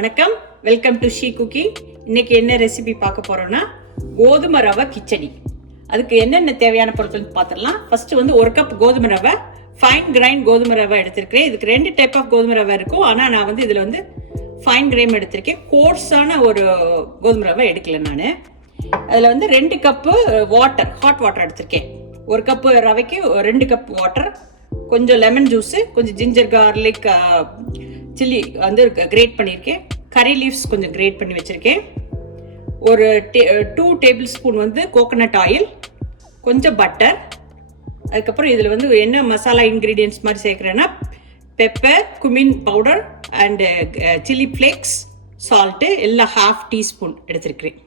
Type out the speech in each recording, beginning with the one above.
வணக்கம், welcome to SheCooking. இன்னைக்கு என்ன ரெசிபி பார்க்க போறோம்னா கோதுமை ரவை கிச்சடி. அதுக்கு என்னென்ன தேவையான பொருட்கள் பார்த்துடலாம். ஃபர்ஸ்ட் வந்து 1 கப் கோதுமை ரவை, ஃபைன் கிரைண்ட் கோதுமை ரவை எடுத்திருக்கேன். இதுக்கு 2 டைப் ஆஃப் கோதுமை ரவை இருக்கும். ஆனால் நான் வந்து இதில் வந்து ஃபைன் கிரைண்ட் எடுத்திருக்கேன். கோர்ஸான ஒரு கோதுமை ரவை எடுக்கல நான். அதில் வந்து 2 கப்பு வாட்டர், ஹாட் வாட்டர் எடுத்திருக்கேன். 1 கப்பு ரவைக்கு 2 கப் வாட்டர், கொஞ்சம் லெமன் ஜூஸு, கொஞ்சம் ஜிஞ்சர் கார்லிக் சில்லி வந்து கிரேட் பண்ணியிருக்கேன். கறி லீவ்ஸ் கொஞ்சம் கிரேட் பண்ணி வச்சுருக்கேன். ஒரு 2 டேபிள் ஸ்பூன் வந்து கோகோனட் ஆயில், கொஞ்சம் பட்டர். அதுக்கப்புறம் இதில் வந்து என்ன மசாலா இன்க்ரீடியன்ட்ஸ் மாதிரி சேர்க்குறேன்னா pepper, cumin powder and chilli flakes, salt எல்லாம் 1/2 டீஸ்பூன் எடுத்துருக்கிறேன்.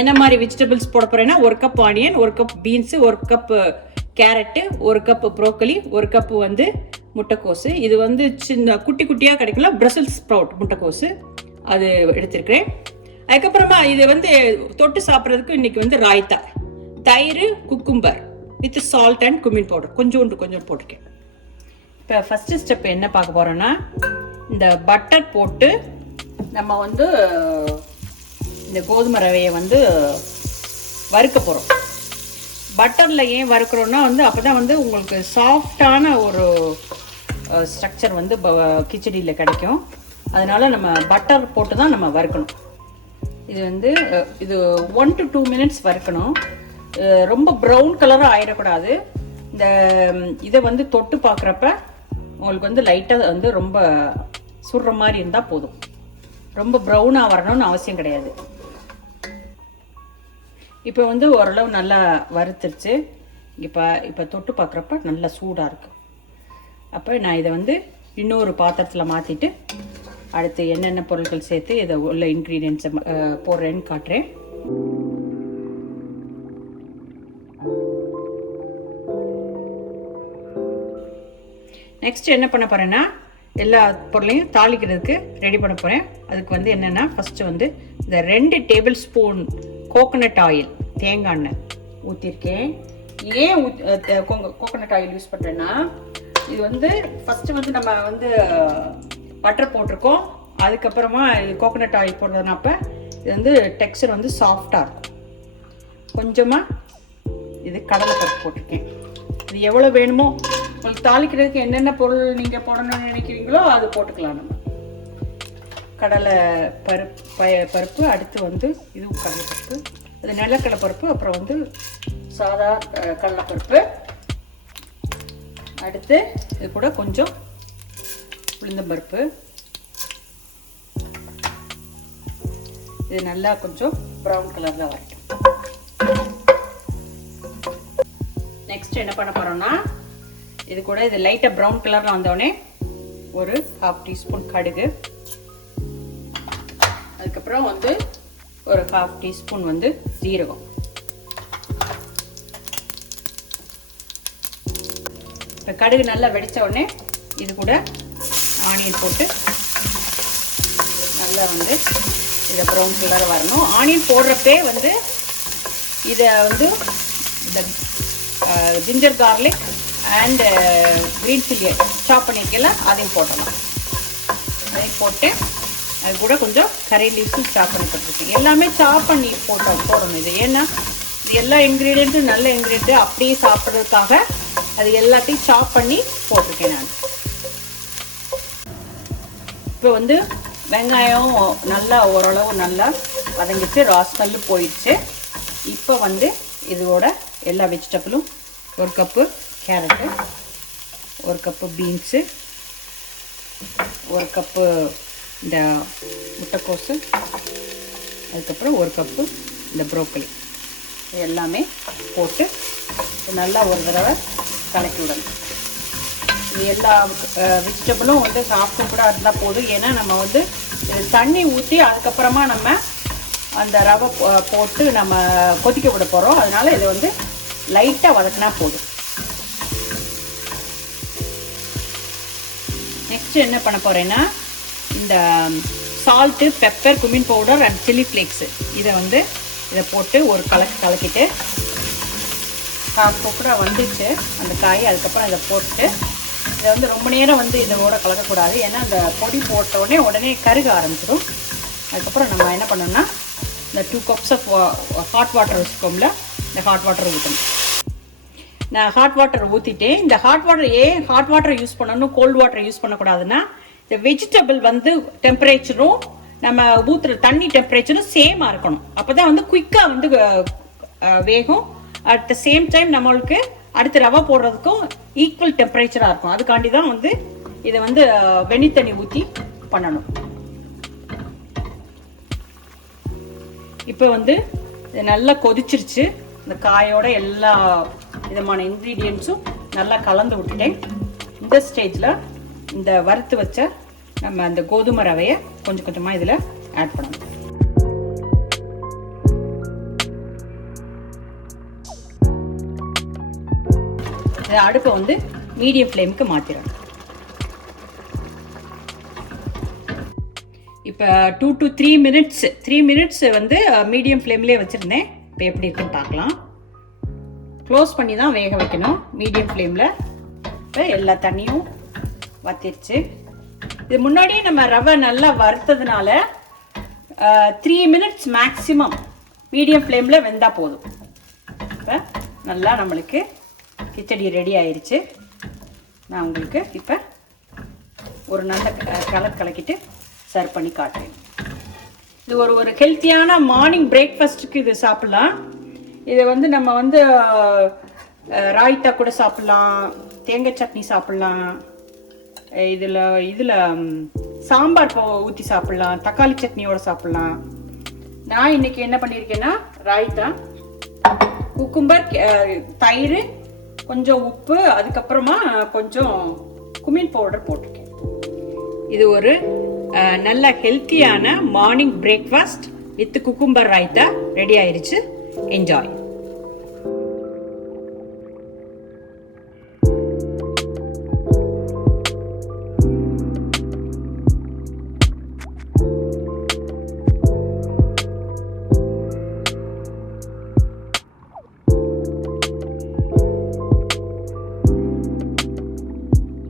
என்ன மாதிரி வெஜிடபிள்ஸ் போட போகிறேன்னா 1 cup onion, 1 cup beans, 1 cup carrot, 1 cup broccoli, 1 cup வந்து முட்டைக்கோசு. இது வந்து சின்ன குட்டி குட்டியாக கிடைக்கல, பிரசல்ஸ் ஸ்ப்ரவுட் முட்டைக்கோசு, அது எடுத்துருக்கிறேன். அதுக்கப்புறமா இது வந்து தொட்டு சாப்பிட்றதுக்கு இன்றைக்கி வந்து ராய்த்தா, தயிர், cucumber with salt and cumin powder கொஞ்சம் போட்டிருக்கேன். இப்போ ஃபஸ்ட்டு ஸ்டெப் என்ன பார்க்க போகிறோன்னா, இந்த பட்டர் போட்டு நம்ம வந்து இந்த கோதுமை ரவையை வந்து வறுக்க போகிறோம். பட்டரில் ஏன் வறுக்கிறோன்னா வந்து அப்போ தான் வந்து உங்களுக்கு சாஃப்டான ஒரு ஸ்ட்ரக்சர் வந்து கிச்சடியில் கிடைக்கும். அதனால் நம்ம பட்டர் போட்டு தான் நம்ம வறுக்கணும். இது வந்து இது 1 to 2 minutes வறுக்கணும். ரொம்ப ப்ரௌன் கலராக ஆயிடக்கூடாது. இந்த இதை வந்து தொட்டு பார்க்குறப்ப உங்களுக்கு வந்து லைட்டாக வந்து ரொம்ப சுடுற மாதிரி இருந்தால் போதும். ரொம்ப ப்ரௌனாக வரணும்னு அவசியம் கிடையாது. இப்போ வந்து ஓரளவு நல்லா வறுத்துருச்சு. இப்போ தொட்டு பார்க்குறப்ப நல்லா சூடாக இருக்கும். அப்போ நான் இதை வந்து இன்னொரு பாத்திரத்தில் மாற்றிட்டு அடுத்து என்னென்ன பொருட்கள் சேர்த்து இதை உள்ள இன்க்ரீடியன்ட்ஸை போடுறேன்னு காட்டுறேன். நெக்ஸ்ட் என்ன பண்ண போகிறேன்னா, எல்லா பொருளையும் தாளிக்கிறதுக்கு ரெடி பண்ண போகிறேன். அதுக்கு வந்து என்னென்னா, ஃபஸ்ட்டு வந்து இந்த 2 டேபிள் ஸ்பூன் கோகோனட் ஆயில், தேங்காய் எண்ணெய் ஊற்றிருக்கேன். ஏன் கோகோனட் ஆயில் யூஸ் பண்ணுறேன்னா, இது வந்து ஃபஸ்ட்டு வந்து நம்ம வந்து பட்டர் போட்டிருக்கோம். அதுக்கப்புறமா இது கோகோனட் ஆயில் போடுறதுனாப்ப இது வந்து டெக்ஸ்சர் வந்து சாஃப்டாக இருக்கும். கொஞ்சமாக இது கடலைப்பருப்பு போட்டிருக்கேன். இது எவ்வளோ வேணுமோ உங்களுக்கு தாளிக்கிறதுக்கு என்னென்ன பொருள் நீங்கள் போடணும்னு நினைக்கிறீங்களோ அது போட்டுக்கலாம். நம்ம கடலை பருப்பு, அடுத்து வந்து இதுவும் கடலைப்பருப்பு, அது நிலக்கடலை பருப்பு, அப்புறம் வந்து சாதா கடலைப்பருப்பு, அடுத்து இது கூட கொஞ்சம் உளுந்தம்பருப்பு. இது நல்லா கொஞ்சம் ப்ரௌன் கலரில் வரட்டும். நெக்ஸ்ட் என்ன பண்ண போகிறோம்னா, இது கூட இது லைட்டாக ப்ரௌன் கலரில் வந்தோடனே ஒரு 1/2 டீஸ்பூன் கடுகு, அதுக்கப்புறம் வந்து ஒரு 1/2 டீஸ்பூன் வந்து ஜீரகம். இப்போ கடுகு நல்லா வெடித்த உடனே இது கூட ஆனியன் போட்டு நல்லா வந்து இதை ப்ரௌன் கலராக வரணும். ஆனியன் போடுறப்பே வந்து இதை வந்து இந்த ginger garlic and green chilli சாப் பண்ணியிருக்கேன், அதையும் போட்டலாம். அதையும் போட்டு அது கூட கொஞ்சம் கறி லீவ்ஸும் சாப் பண்ணி போட்டிருக்கேன். எல்லாமே சாப் பண்ணி போடணும். இது ஏன்னா இது எல்லா இன்க்ரீடியண்ட்டும் நல்ல இன்க்ரீடியண்ட்டு அப்படியே சாப்பிட்றதுக்காக அது எல்லாத்தையும் சாப் பண்ணி போட்டிருக்கேன் நான். இப்போ வந்து வெங்காயம் நல்லா ஓரளவு நல்லா வதங்கிச்சு, ராஸ்மெல்லு போயிடுச்சு. இப்போ வந்து இதோட எல்லா வெஜிடபிளும் 1 cup carrot, 1 cup beans, 1 cup இந்த முட்டைக்கோசு, அதுக்கப்புறம் 1 கப்பு இந்த ப்ரோக்கலி எல்லாமே போட்டு நல்லா ஒரு தடவை கலக்கி விடணும். இது எல்லா வெஜிடபிளும் வந்து சாப்பிட்டு கூட இருந்தால் போதும். ஏன்னா நம்ம வந்து தண்ணி ஊற்றி அதுக்கப்புறமா நம்ம அந்த ரவை போட்டு நம்ம கொதிக்க விட போகிறோம். அதனால் இதை வந்து லைட்டாக வதக்கினா போதும். நெக்ஸ்ட்டு என்ன பண்ண போகிறேன்னா, இந்த salt, pepper, cumin powder and chilli flakes இதை போட்டு ஒரு கலக்கிட்டு கூட வந்துச்சு அந்த காய். அதுக்கப்புறம் இதை போட்டு இதை வந்து ரொம்ப நேரம் வந்து இதோட கலக்கக்கூடாது, ஏன்னா அந்த பொடி போட்ட உடனே கருக ஆரம்பிச்சிடும். அதுக்கப்புறம் நம்ம என்ன பண்ணோம்னா இந்த 2 cups ஆஃப் ஹாட் வாட்டர் வச்சுக்கோம்ல, இந்த ஹாட் வாட்டர் ஊற்றணும். நான் ஹாட் வாட்டர் ஊற்றிட்டேன். இந்த ஹாட் வாட்டர் யூஸ் பண்ணணும், கோல்டு வாட்டர் யூஸ் பண்ணக்கூடாதுன்னா, இந்த வெஜிடபிள் வந்து டெம்பரேச்சரும் நம்ம ஊற்றுற தண்ணி டெம்பரேச்சரும் சேமாக இருக்கணும். அப்போ தான் வந்து குயிக்காக வந்து வேகும். அட் த சேம் டைம் நம்மளுக்கு அடுத்து ரவை போடுறதுக்கும் ஈக்குவல் டெம்பரேச்சராக இருக்கும். அதுக்காண்டி தான் வந்து இதை வந்து வெந்நி தண்ணி ஊற்றி பண்ணணும். இப்போ வந்து இது நல்லா கொதிச்சிருச்சு. இந்த காயோட எல்லா விதமான இன்க்ரீடியன்ட்ஸும் நல்லா கலந்து விட்டுட்டேன். இந்த ஸ்டேஜில் இந்த வறுத்து வச்ச நம்ம அந்த கோதுமை ரவையை கொஞ்சம் கொஞ்சமாக இதில் ஆட் பண்ணணும். அடுப்பை வந்து மீடியம் ஃப்ளேமுக்கு மாற்றிடணும். இப்போ 2 to 3 மினிட்ஸ் வந்து மீடியம் ஃப்ளேம்லேயே வச்சுருந்தேன். இப்போ எப்படி இருக்குன்னு பார்க்கலாம். க்ளோஸ் பண்ணி தான் வேக வைக்கணும் மீடியம் ஃப்ளேமில். இப்போ எல்லா தண்ணியும் வத்திருச்சு. இது முன்னாடியே நம்ம ரவை நல்லா வறுத்ததுனால 3 மினிட்ஸ் மேக்ஸிமம் மீடியம் ஃப்ளேமில் வெந்தால் போதும். இப்போ நல்லா நம்மளுக்கு கிச்சடி ரெடி ஆயிடுச்சு. நான் உங்களுக்கு இப்போ ஒரு நல்ல கலக்கிட்டு சர்வ் பண்ணி காட்டுறேன். இது ஒரு ஹெல்த்தியான மார்னிங் பிரேக்ஃபாஸ்ட்டுக்கு இது சாப்பிட்லாம். இதை வந்து நம்ம வந்து ராய்த்தா கூட சாப்பிட்லாம், தேங்காய் சட்னி சாப்பிட்லாம், இதில் சாம்பார் ஊற்றி சாப்பிட்லாம், தக்காளி சட்னியோடு சாப்பிட்லாம். நான் இன்னைக்கு என்ன பண்ணியிருக்கேன்னா ராய்த்தா, குக்கும்பர், தயிர், கொஞ்சம் உப்பு, அதுக்கப்புறமா கொஞ்சம் குமின் பவுடர் போட்டிருக்கேன். இது ஒரு நல்ல ஹெல்த்தியான morning breakfast with cucumber raita ready ஆயிடுச்சு. என்ஜாய்.